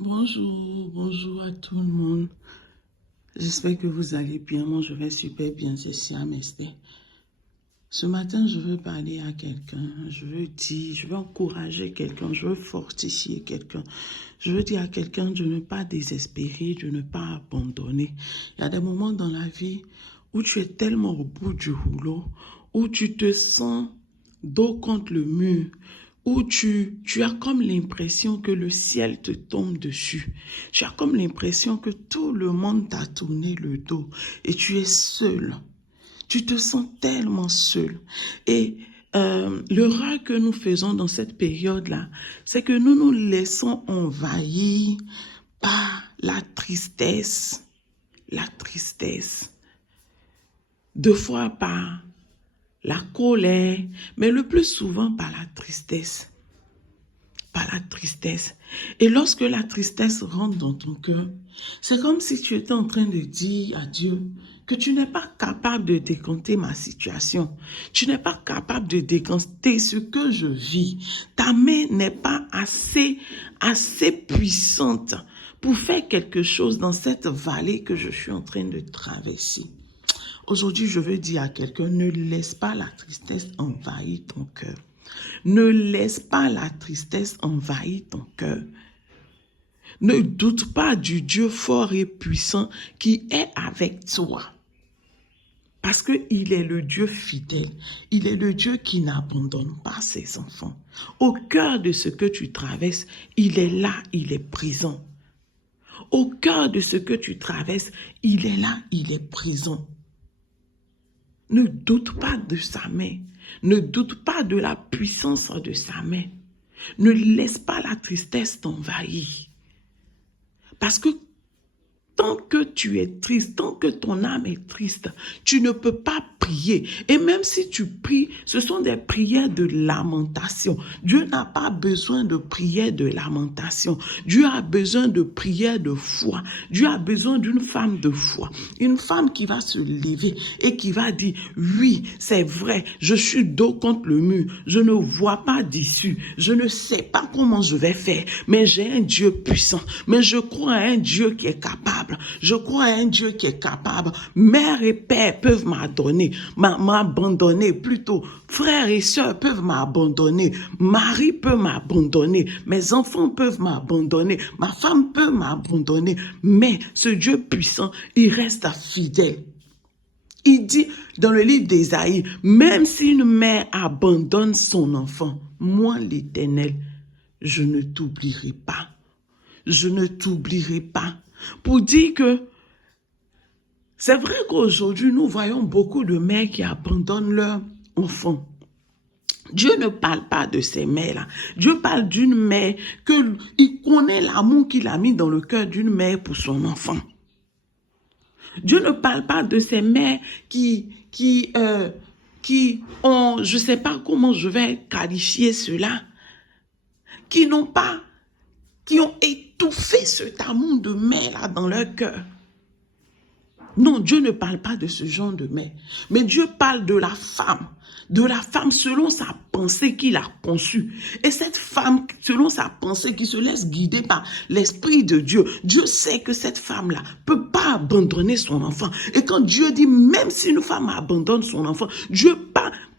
Bonjour, bonjour à tout le monde. J'espère que vous allez bien. Moi, je vais super bien. C'est Siam Esther. Ce matin, je veux parler à quelqu'un. Je veux encourager quelqu'un. Je veux fortifier quelqu'un. Je veux dire à quelqu'un de ne pas désespérer, de ne pas abandonner. Il y a des moments dans la vie où tu es tellement au bout du rouleau, où tu te sens dos contre le mur, où tu as comme l'impression que le ciel te tombe dessus. Tu as comme l'impression que tout le monde t'a tourné le dos et tu es seul. Tu te sens tellement seul. Et l'erreur que nous faisons dans cette période-là, c'est que nous nous laissons envahir par la tristesse. La tristesse. Deux fois par la colère, mais le plus souvent par la tristesse. Par la tristesse. Et lorsque la tristesse rentre dans ton cœur, c'est comme si tu étais en train de dire à Dieu que tu n'es pas capable de décanter ma situation. Tu n'es pas capable de décanter ce que je vis. Ta main n'est pas assez puissante pour faire quelque chose dans cette vallée que je suis en train de traverser. Aujourd'hui, je veux dire à quelqu'un, ne laisse pas la tristesse envahir ton cœur. Ne laisse pas la tristesse envahir ton cœur. Ne doute pas du Dieu fort et puissant qui est avec toi. Parce qu'il est le Dieu fidèle. Il est le Dieu qui n'abandonne pas ses enfants. Au cœur de ce que tu traverses, il est là, il est présent. Au cœur de ce que tu traverses, il est là, il est présent. Ne doute pas de sa main. Ne doute pas de la puissance de sa main. Ne laisse pas la tristesse t'envahir. Parce que tant que tu es triste, tant que ton âme est triste, tu ne peux pas prier. Et même si tu pries, ce sont des prières de lamentation. Dieu n'a pas besoin de prières de lamentation. Dieu a besoin de prières de foi. Dieu a besoin d'une femme de foi. Une femme qui va se lever et qui va dire, oui, c'est vrai, je suis dos contre le mur. Je ne vois pas d'issue. Je ne sais pas comment je vais faire. Mais j'ai un Dieu puissant. Mais je crois à un Dieu qui est capable. Je crois à un Dieu qui est capable. Mère et père peuvent m'abandonner plutôt. Frères et sœurs peuvent m'abandonner. Mari peut m'abandonner. Mes enfants peuvent m'abandonner. Ma femme peut m'abandonner. Mais ce Dieu puissant, il reste fidèle. Il dit dans le livre d'Ésaïe, même si une mère abandonne son enfant, moi l'Éternel, je ne t'oublierai pas. Je ne t'oublierai pas. Pour dire que c'est vrai qu'aujourd'hui, nous voyons beaucoup de mères qui abandonnent leurs enfants. Dieu ne parle pas de ces mères-là. Dieu parle d'une mère il connaît l'amour qu'il a mis dans le cœur d'une mère pour son enfant. Dieu ne parle pas de ces mères qui ont, je ne sais pas comment je vais qualifier cela, qui ont étouffé cet amour de mère-là dans leur cœur. Non, Dieu ne parle pas de ce genre de mère. Mais Dieu parle de la femme selon sa pensée qu'il a conçue. Et cette femme, selon sa pensée, qui se laisse guider par l'Esprit de Dieu, Dieu sait que cette femme-là peut pas abandonner son enfant. Et quand Dieu dit, même si une femme abandonne son enfant, Dieu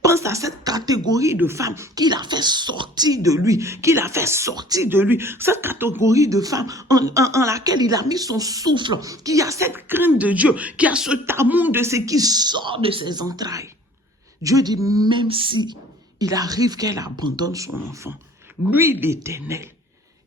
pense à cette catégorie de femmes qu'il a fait sortir de lui, cette catégorie de femmes en laquelle il a mis son souffle, qui a cette crainte de Dieu, qui a cet amour de ce qui sort de ses entrailles. Dieu dit, même si il arrive qu'elle abandonne son enfant, lui l'Éternel,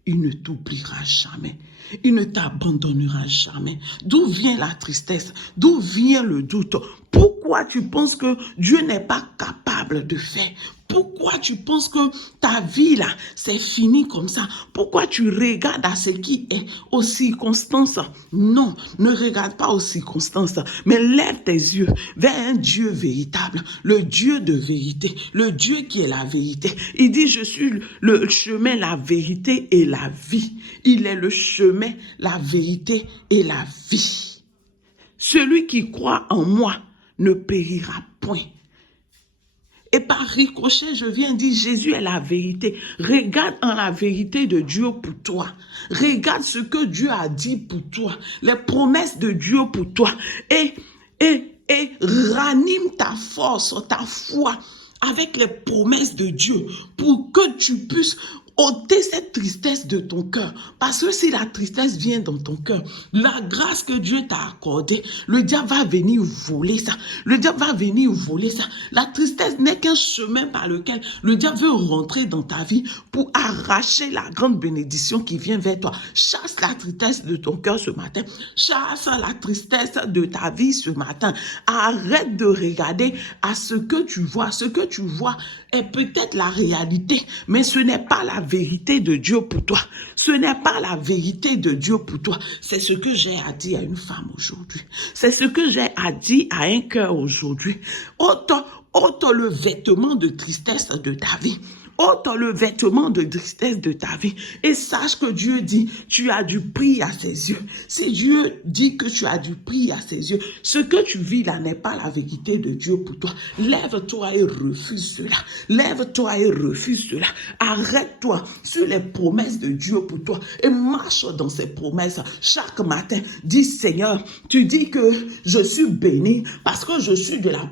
il ne t'oubliera jamais. Il ne t'abandonnera jamais. D'où vient la tristesse? D'où vient le doute? Pourquoi tu penses que Dieu n'est pas capable de faire? Pourquoi tu penses que ta vie là, c'est fini comme ça? Pourquoi tu regardes à ce qui est aux circonstances? Non, ne regarde pas aux circonstances, mais lève tes yeux vers un Dieu véritable, le Dieu de vérité, le Dieu qui est la vérité. Il dit, je suis le chemin, la vérité et la vie. Il est le chemin, la vérité et la vie. Celui qui croit en moi ne périra point. Et par ricochet, je viens dire, Jésus est la vérité. Regarde en la vérité de Dieu pour toi. Regarde ce que Dieu a dit pour toi. Les promesses de Dieu pour toi. Et ranime ta force, ta foi avec les promesses de Dieu pour que tu puisses ôter cette tristesse de ton cœur. Parce que si la tristesse vient dans ton cœur, la grâce que Dieu t'a accordée, le diable va venir voler ça. Le diable va venir voler ça. La tristesse n'est qu'un chemin par lequel le diable veut rentrer dans ta vie pour arracher la grande bénédiction qui vient vers toi. Chasse la tristesse de ton cœur ce matin. Chasse la tristesse de ta vie ce matin. Arrête de regarder à ce que tu vois. Ce que tu vois est peut-être la réalité, mais ce n'est pas la vérité de Dieu pour toi. Ce n'est pas la vérité de Dieu pour toi. C'est ce que j'ai à dire à une femme aujourd'hui. C'est ce que j'ai à dire à un cœur aujourd'hui. Ôte le vêtement de tristesse de ta vie. Ôte le vêtement de tristesse de ta vie et sache que Dieu dit, tu as du prix à ses yeux. Si Dieu dit que tu as du prix à ses yeux, ce que tu vis là n'est pas la vérité de Dieu pour toi. Lève-toi et refuse cela. Lève-toi et refuse cela. Arrête-toi sur les promesses de Dieu pour toi et marche dans ces promesses. Chaque matin, dis Seigneur, tu dis que je suis béni parce que je suis de la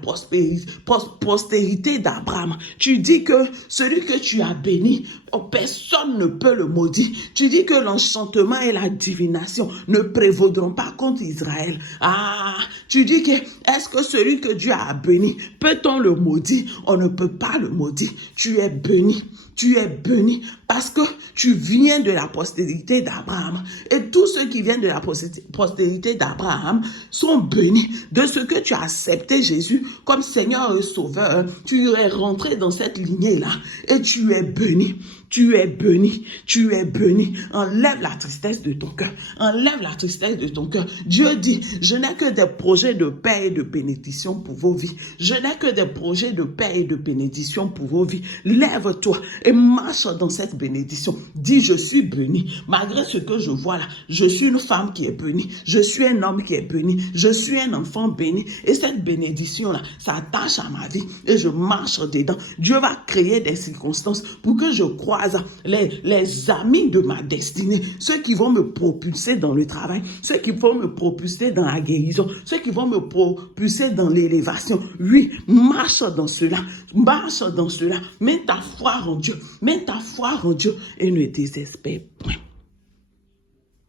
postérité d'Abraham. Tu dis que celui que tu as béni, personne ne peut le maudire. Tu dis que l'enchantement et la divination ne prévaudront pas contre Israël. Ah, tu dis que est-ce que celui que Dieu a béni, peut-on le maudire? On ne peut pas le maudire. Tu es béni. Tu es béni parce que tu viens de la postérité d'Abraham. Et tous ceux qui viennent de la postérité d'Abraham sont bénis de ce que tu as accepté Jésus comme Seigneur et Sauveur. Tu es rentré dans cette lignée-là et tu es béni. Tu es béni, tu es béni. Enlève la tristesse de ton cœur. Enlève la tristesse de ton cœur. Dieu dit, je n'ai que des projets de paix et de bénédiction pour vos vies. Je n'ai que des projets de paix et de bénédiction pour vos vies. Lève-toi et marche dans cette bénédiction. Dis, je suis béni. Malgré ce que je vois là, je suis une femme qui est bénie. Je suis un homme qui est béni. Je suis un enfant béni. Et cette bénédiction-là s'attache à ma vie et je marche dedans. Dieu va créer des circonstances pour que je croise les amis de ma destinée, ceux qui vont me propulser dans le travail, ceux qui vont me propulser dans la guérison, ceux qui vont me propulser dans l'élévation. Oui, marche dans cela, marche dans cela. Mets ta foi en Dieu, mets ta foi en Dieu et ne désespère point.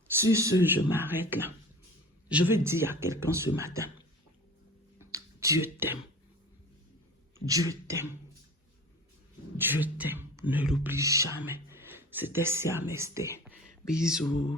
Sur ce, je m'arrête là. Je veux dire à quelqu'un ce matin, Dieu t'aime. Dieu t'aime. Dieu t'aime. Ne l'oublie jamais. C'était Siam Esther. Bisous.